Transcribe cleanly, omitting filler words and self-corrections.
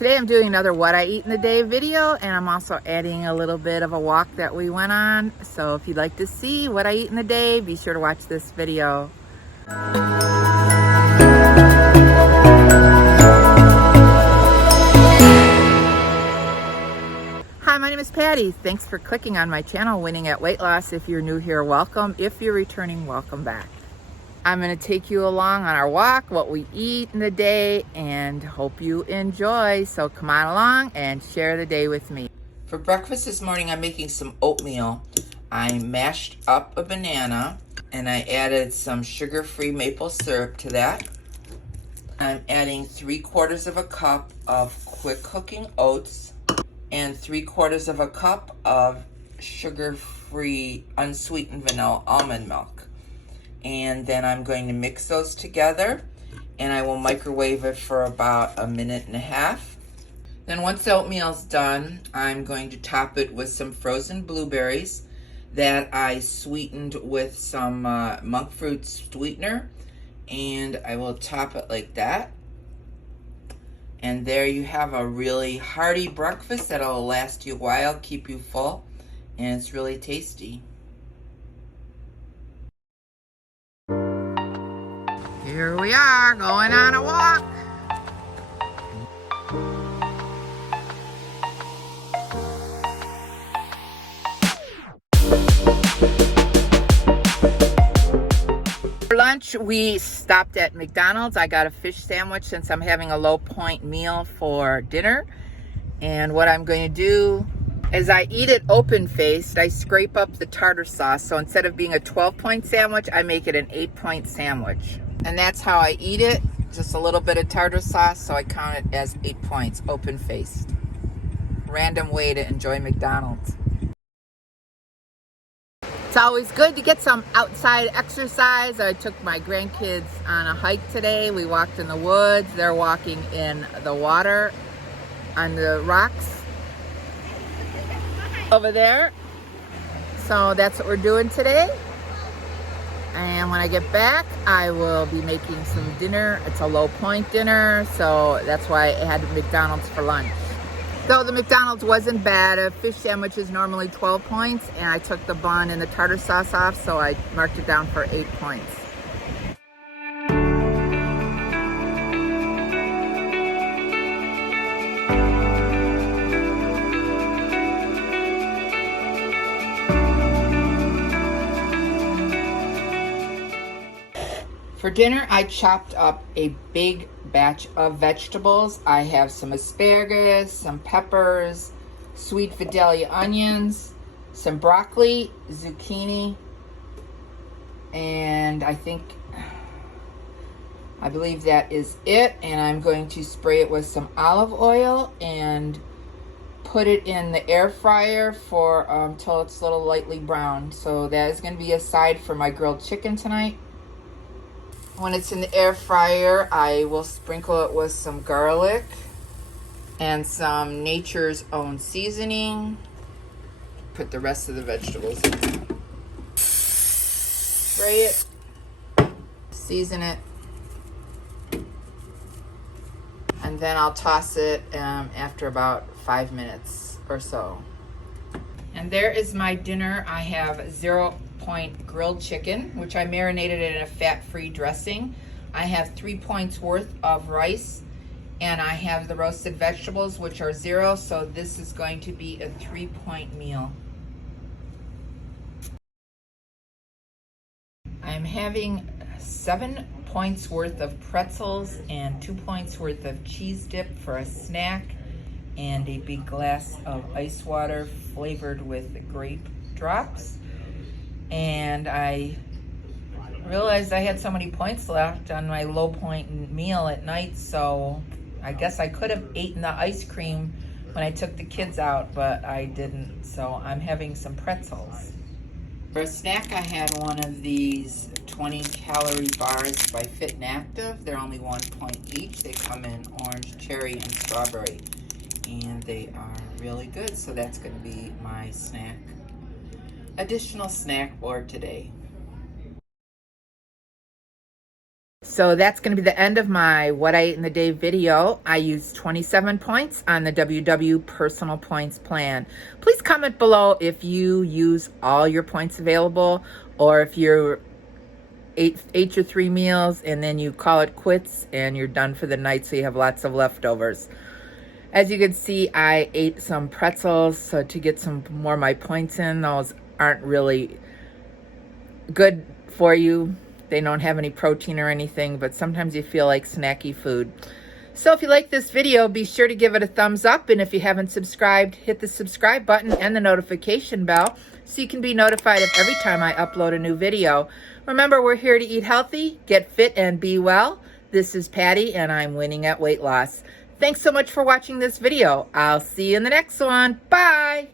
Today I'm doing another what I eat in the day video, and I'm also adding a little bit of a walk that we went on. So if you'd like to see what I eat in the day, be sure to watch this video. Hi, my name is Patty. Thanks for clicking on my channel, Winning at Weight Loss. If you're new here, welcome. If you're returning, welcome back. I'm going to take you along on our walk, what we eat in the day, and hope you enjoy. So come on along and share the day with me. For breakfast this morning, I'm making some oatmeal. I mashed up a banana and I added some sugar-free maple syrup to that. I'm adding 3/4 of a cup of quick cooking oats and 3/4 of a cup of sugar-free unsweetened vanilla almond milk. And then I'm going to mix those together, and I will microwave it for about 1.5 minutes. Then once the oatmeal's done, I'm going to top it with some frozen blueberries that I sweetened with some monk fruit sweetener, and I will top it like that. And there you have a really hearty breakfast that'll last you a while, keep you full, and it's really tasty. Here we are, going on a walk. For lunch, we stopped at McDonald's. I got a fish sandwich since I'm having a low point meal for dinner. And what I'm going to do is I eat it open-faced. I scrape up the tartar sauce. So instead of being a 12-point sandwich, I make it an 8-point sandwich. And that's how I eat it. Just a little bit of tartar sauce, so I count it as 8 points, open-faced. Random way to enjoy McDonald's. It's always good to get some outside exercise. I took my grandkids on a hike today. We walked in the woods. They're walking in the water on the rocks over there. So that's what we're doing today. And when I get back, I will be making some dinner. It's a low point dinner, so that's why I had McDonald's for lunch. Though the McDonald's wasn't bad, a fish sandwich is normally 12 points, and I took the bun and the tartar sauce off, so I marked it down for 8 points. For dinner, I chopped up a big batch of vegetables. I have some asparagus, some peppers, sweet Vidalia onions, some broccoli, zucchini, and I believe that is it. And I'm going to spray it with some olive oil and put it in the air fryer for until it's a little lightly browned. So that is going to be a side for my grilled chicken tonight. When it's in the air fryer, I will sprinkle it with some garlic and some Nature's Own seasoning. Put the rest of the vegetables in. Spray it, season it, and then I'll toss it after about 5 minutes or so. And there is my dinner. I have 0-point grilled chicken, which I marinated in a fat-free dressing. I have 3 points worth of rice, and I have the roasted vegetables, which are 0, so this is going to be a 3-point meal. I'm having 7 points worth of pretzels and 2 points worth of cheese dip for a snack, and a big glass of ice water flavored with grape drops. And I realized I had so many points left on my low point meal at night, so I guess I could have eaten the ice cream when I took the kids out, but I didn't, so I'm having some pretzels. For a snack, I had one of these 20-calorie bars by Fit and Active. They're only 1 point each. They come in orange, cherry, and strawberry, and they are really good. So that's going to be my snack, additional snack for today. So that's going to be the end of my What I Ate in the Day video. I used 27 points on the WW Personal Points Plan. Please comment below if you use all your points available, or if you're ate your 3 meals and then you call it quits and you're done for the night, so you have lots of leftovers. As you can see, I ate some pretzels so to get some more of my points in. Those aren't really good for you. They don't have any protein or anything, but sometimes you feel like snacky food. So if you like this video, be sure to give it a thumbs up. And if you haven't subscribed, hit the subscribe button and the notification bell so you can be notified of every time I upload a new video. Remember, we're here to eat healthy, get fit, and be well. This is Patty, and I'm winning at weight loss. Thanks so much for watching this video. I'll see you in the next one. Bye.